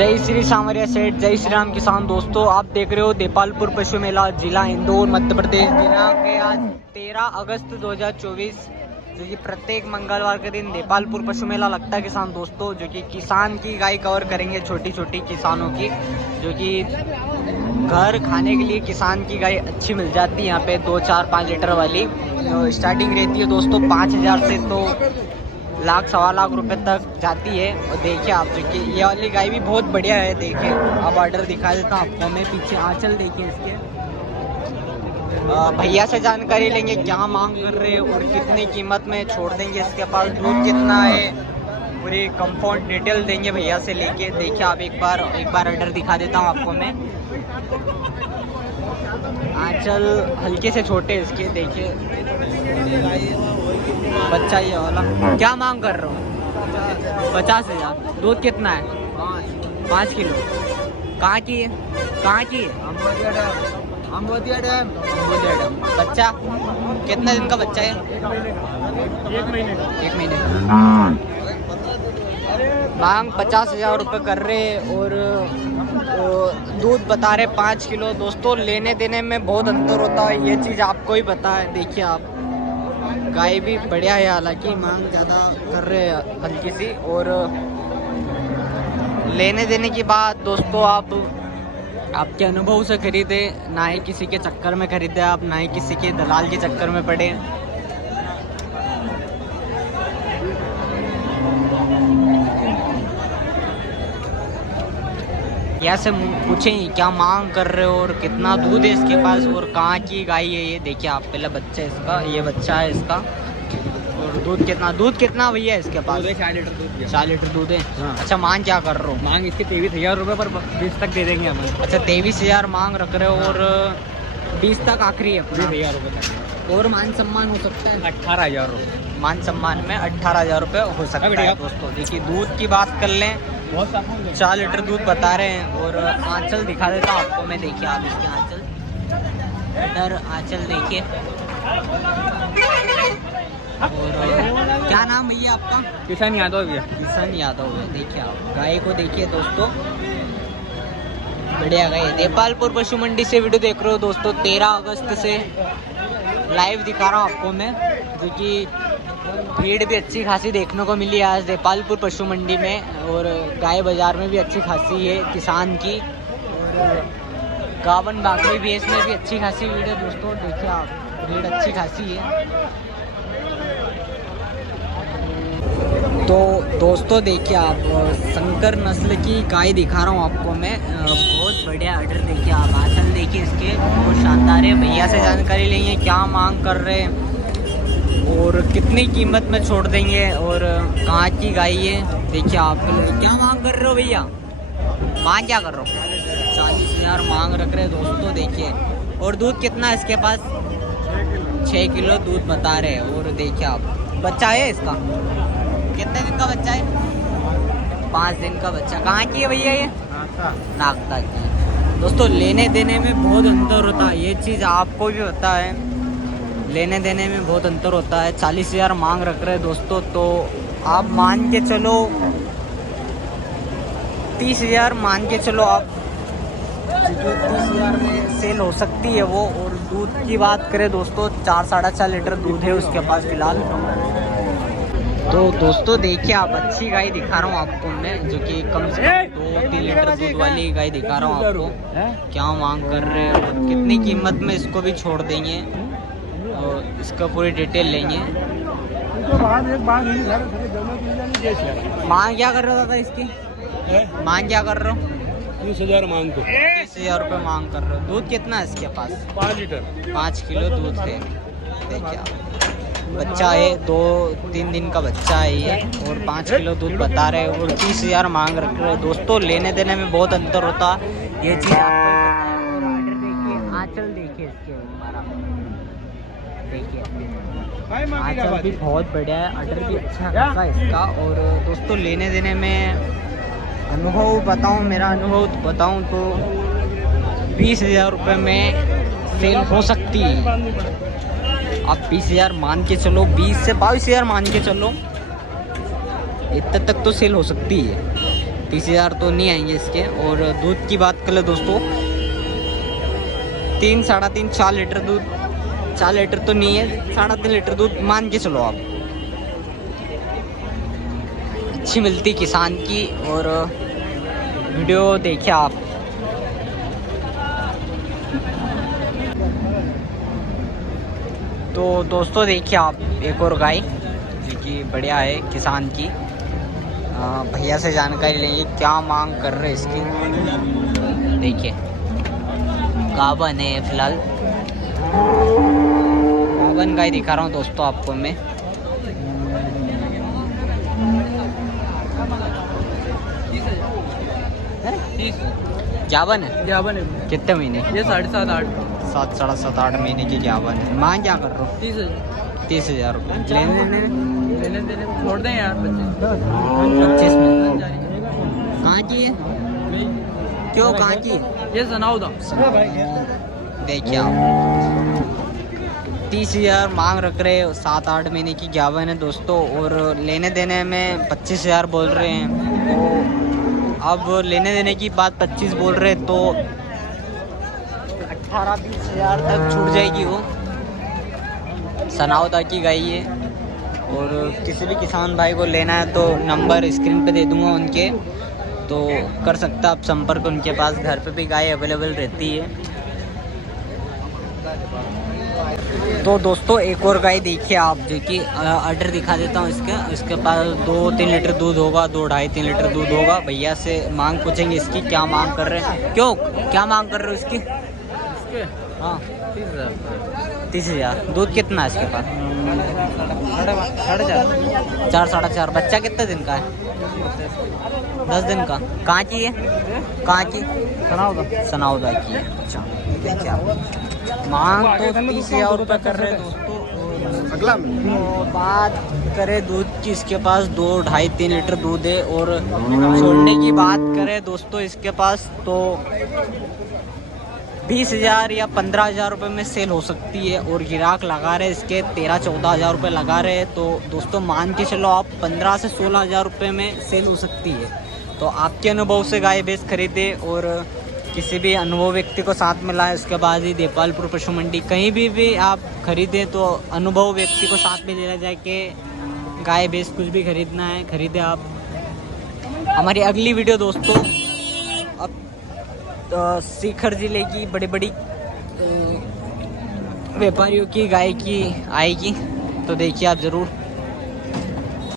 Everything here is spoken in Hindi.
जय श्री सांवरिया सेठ, जय श्री राम किसान। दोस्तों आप देख रहे हो देपालपुर पशु मेला, जिला इंदौर, मध्य प्रदेश। दिनांक है आज 13 अगस्त 2024, जो कि प्रत्येक मंगलवार के दिन देपालपुर पशु मेला लगता है किसान दोस्तों। जो कि किसान की गाय कवर करेंगे, छोटी छोटी किसानों की, जो कि घर खाने के लिए किसान की गाय अच्छी मिल जाती है। यहाँ पे 2, 4, 5 लीटर वाली स्टार्टिंग रहती है दोस्तों 5,000 से, तो लाख, 1.25 लाख रुपए तक जाती है। और देखिए आप, जो कि ये वाली गाय भी बहुत बढ़िया है। देखिए अब ऑर्डर दिखा देता हूँ आपको मैं। पीछे आंचल देखिए इसके। भैया से जानकारी लेंगे क्या मांग कर रहे हैं और कितनी कीमत में छोड़ देंगे, इसके पास दूध कितना है, पूरी कंफर्ट डिटेल देंगे भैया से लेके। देखिए आप एक बार ऑर्डर दिखा देता हूँ आपको मैं। आंचल हल्के से छोटे इसके, देखिए बच्चा ये वाला। क्या मांग कर रहे हो? 50,000। दूध कितना है? 5 किलो। कहाँ की है? अम्बोदिया डैम। बच्चा कितना दिन का बच्चा है? 1 महीने। मांग 50,000 रुपये कर रहे और दूध बता रहे 5 किलो। दोस्तों लेने देने में बहुत अंतर होता है, ये चीज़ आपको ही पता है। देखिए आप, गाय भी बढ़िया है, हालांकि मांग ज़्यादा कर रहे हैं हल्की सी। और लेने देने की बात दोस्तों, आप आपके अनुभव से खरीदे, ना ही किसी के चक्कर में खरीदे आप, ना ही किसी के दलाल के चक्कर में पड़े। या से पूछें क्या मांग कर रहे हो और कितना दूध है इसके पास और कहाँ की गाय है ये। देखिए आप, पहले बच्चा है इसका, ये बच्चा है इसका। और दूध कितना भैया इसके पास? 4 लीटर दूध। 4 लीटर दूध है। हाँ। अच्छा, मांग क्या कर रहे हो? मांग इसके 23,000 रुपये पर 20 तक दे देंगे हम। अच्छा, 23,000 मांग रख रहे हो और 20 तक आखिरी है। 20,000 रुपये तक। और मान सम्मान हो सकता है? 18,000 रुपये। मान सम्मान में 18,000 रुपये हो सकता है दोस्तों। देखिए दूध की बात कर लें, 4 लीटर दूध बता रहे हैं। और आंचल दिखा देता हूँ आपको मैं। देखिए आप इसके आंचल, इधर आंचल देखिए। और क्या नाम भैया आपका? किसान यादव भैया। किसान यादव है। देखिए आप गाय को देखिए दोस्तों, बढ़िया गाय। देपालपुर पशु मंडी से वीडियो देख रहे हो दोस्तों। 13 अगस्त से लाइव दिखा रहा हूँ आपको मैं, क्योंकि भीड़ भी अच्छी खासी देखने को मिली आज देपालपुर पशु मंडी में। और गाय बाजार में भी अच्छी खासी है किसान की। और गावन बागड़ी भैंस में भी अच्छी खासी भीड़ है दोस्तों। देखिए आप, भीड़ अच्छी खासी है। तो दोस्तों देखिए आप, संकर नस्ल की गाय दिखा रहा हूँ आपको मैं। बहुत बढ़िया ऑर्डर। देखिए आप, आंचल देखिए इसके, बहुत शानदार है। भैया से जानकारी लेंगे क्या मांग कर रहे हैं और कितनी कीमत में छोड़ देंगे और कहाँ की गाय है। देखिए आप, क्या मांग कर रहे हो भैया? मांग क्या कर रहे हो? 40,000 मांग रख रहे हैं दोस्तों। देखिए, और दूध कितना है इसके पास? 6 किलो दूध बता रहे हैं। और देखिए आप, बच्चा है इसका? कितने दिन का बच्चा है? 5 दिन का बच्चा। कहाँ की है भैया ये? नागदा की। दोस्तों लेने देने में बहुत अंतर होता है, ये चीज़ आपको भी पता है। लेने देने में बहुत अंतर होता है। 40,000 मांग रख रहे हैं दोस्तों, तो आप मान के चलो 30,000 मान के चलो आप, 30,000 में सेल हो सकती है वो। और दूध की बात करें दोस्तों, 4, 4.5 लीटर दूध है उसके पास फिलहाल। तो दोस्तों देखिए आप, अच्छी गाय दिखा रहा हूँ आपको मैं, जो कि कम से कम 2-3 लीटर दूध वाली गाय दिखा रहा हूँ आपको। क्या मांग कर रहे हैं और कितनी कीमत में इसको भी छोड़ देंगे और इसका पूरी डिटेल लेंगे। मांग क्या कर रहे हो दादा इसकी? मांग क्या कर रहे हो? 30,000 मांग को। 30,000 रुपये मांग कर रहे हो। दूध कितना है इसके पास? 5 लीटर। 5 किलो दूध है। देखिए आप, बच्चा है, 2-3 दिन का बच्चा है ये। और 5 किलो दूध बता रहे हैं और 30,000 मांग रख रहे हैं दोस्तों। लेने देने में बहुत अंतर होता है, ये चीज़ आपको पता है। और ऑर्डर देखिए, आंचल देखिए इसके हमारा, देखिए आंचल भी बहुत बढ़िया है, ऑर्डर भी अच्छा खासा है इसका। और दोस्तों लेने देने में अनुभव बताऊं, मेरा अनुभव बताऊं तो 20,000 रुपये में सेल हो सकती है। आप 20,000 मान के चलो, 20 से 22,000 मान के चलो, इतने तक तो सेल हो सकती है। 30,000 तो नहीं आएंगे इसके। और दूध की बात कर ले दोस्तों, 3, 3.5, 4 लीटर दूध, 4 लीटर तो नहीं है, 3.5 लीटर दूध मान के चलो आप। अच्छी मिलती किसान की। और वीडियो देखिए आप। तो दोस्तों देखिए आप, एक और गाय जो कि बढ़िया है किसान की। भैया से जानकारी लेंगे क्या मांग कर रहे हैं इसकी। देखिए गाबन है फिलहाल, गाबन गाय दिखा रहा हूँ दोस्तों आपको मैं। जावन है, जावन है। कितने महीने? ये 7.5 8 7, 7.5, 8 महीने की जावन है। मांग क्या कर रहे हो? 30,000 30,000 रुपये। लेने देने छोड़ दें यार बच्चे। 25 में। कहाँ की है? क्यों कहाँ की? ये सुनाओ था। देखिए आप, 30,000 मांग रख रहे, 7-8 महीने की जावन है दोस्तों। और लेने देने में 25,000 बोल रहे हैं। तो अब लेने देने की बात 25 बोल रहे तो 18-20 हज़ार तक छूट जाएगी वो। सनावदा की गाय है। और किसी भी किसान भाई को लेना है तो नंबर स्क्रीन पे दे दूंगा उनके, तो कर सकता आप संपर्क उनके पास। घर पे भी गाय अवेलेबल रहती है। तो दोस्तों एक और गाय देखिए आप, जो कि ऑर्डर दिखा देता हूँ इसके पास 2-3 लीटर दूध होगा, 2, 2.5, 3 लीटर दूध होगा। भैया से मांग पूछेंगे इसकी क्या मांग कर रहे हैं। क्यों क्या मांग कर रहे हो इसकी? हाँ 30,000। दूध कितना है इसके पास? 4, 4.5। बच्चा कितने दिन का है? 10 दिन का। कहाँ की है? कहाँ की? सनाउदा की है। अच्छा देखिए आप, मांग तो 30,000 रुपये कर रहे हैं दोस्तों। अगला तो बात करें दूध की, इसके पास 2, 2.5, 3 लीटर दूध है। और छोड़ने की बात करें दोस्तों इसके पास तो 20,000 या 15,000 रुपये में सेल हो सकती है। और गिराक लगा रहे इसके 13-14 हज़ार रुपये लगा रहे हैं। तो दोस्तों मान के चलो आप 15 से 16 हज़ार रुपये में सेल हो सकती है। तो आपके अनुभव से गाय भैंस खरीदे और किसी भी अनुभव व्यक्ति को साथ में लाए। उसके बाद ही देपालपुर पशु मंडी कहीं भी आप खरीदें तो अनुभव व्यक्ति को साथ में लेना जाए कि गाय भैंस कुछ भी खरीदना है खरीदे आप। हमारी अगली वीडियो दोस्तों अब सीकर ज़िले की बड़ी बड़ी व्यापारियों की गाय की आएगी, तो देखिए आप ज़रूर।